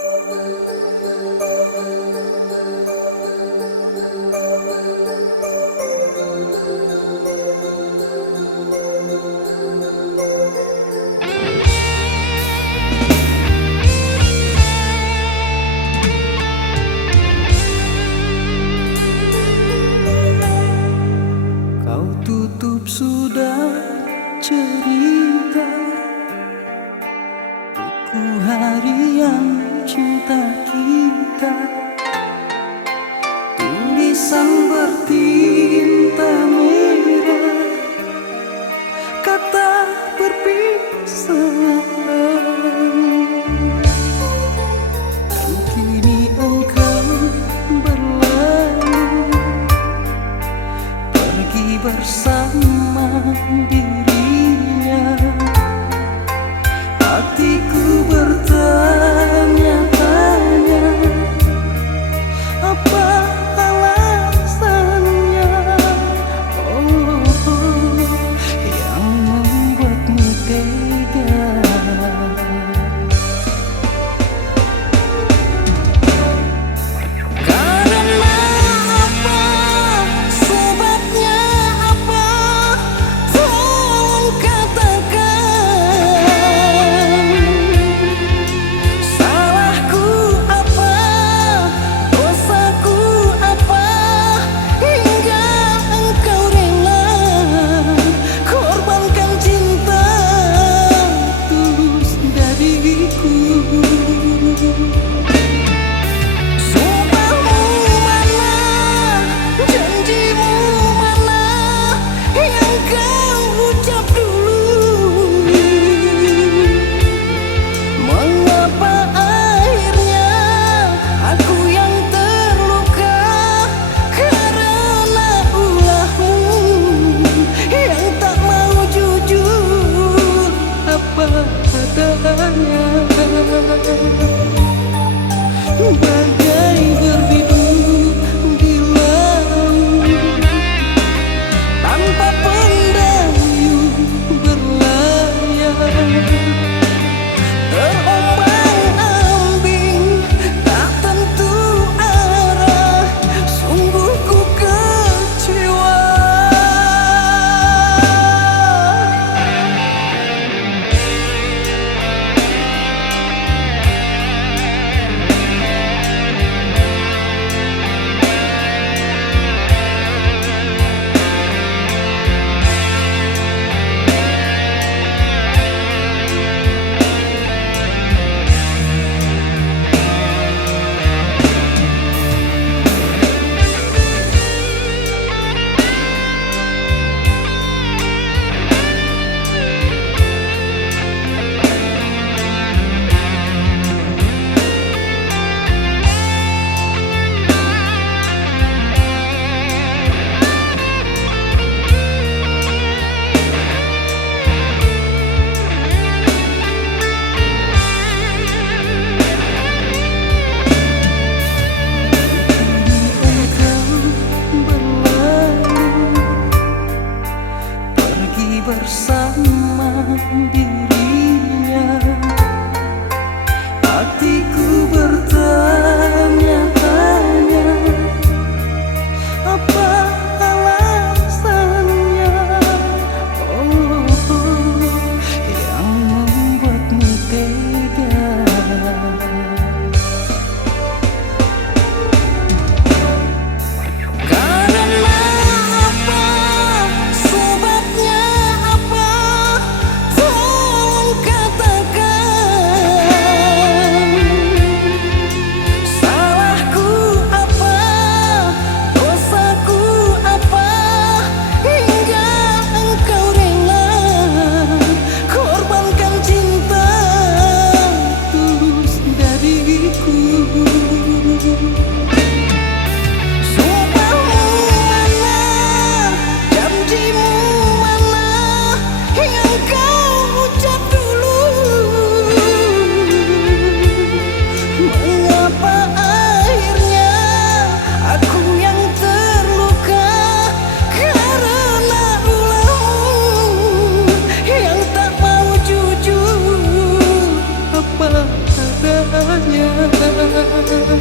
Kau tutup sudah cerita buku harian cinta kita, tulisan bertinta merah, kata berpisah. Dan kini engkau berlalu, pergi bersama dirinya. Hatiku bertanya-tanya, apa alasannya? Oh, yang membuatmu tega. Karena apa? Sebabnya apa? Tolong katakan. Salahku apa? Dosaku apa? Hingga engkau rela korbankan cinta tulus dariku. Sumpahmu mana? Janjimu mana? Yang kau ucap dulu. Mengapa akhirnya aku yang terluka karena ulahmu yang tak mau jujur apa adanya. Bagai berhidup di laut tanpa pendayung berlayar, terombang-ambing tak tentu arah, sungguh ku kecewa. Bersama dirinya, hatiku bertanya-tanya, apa alasannya? Oh, yang membuatmu tega. Karena apa? Sebabnya apa? Tolong katakan. hanya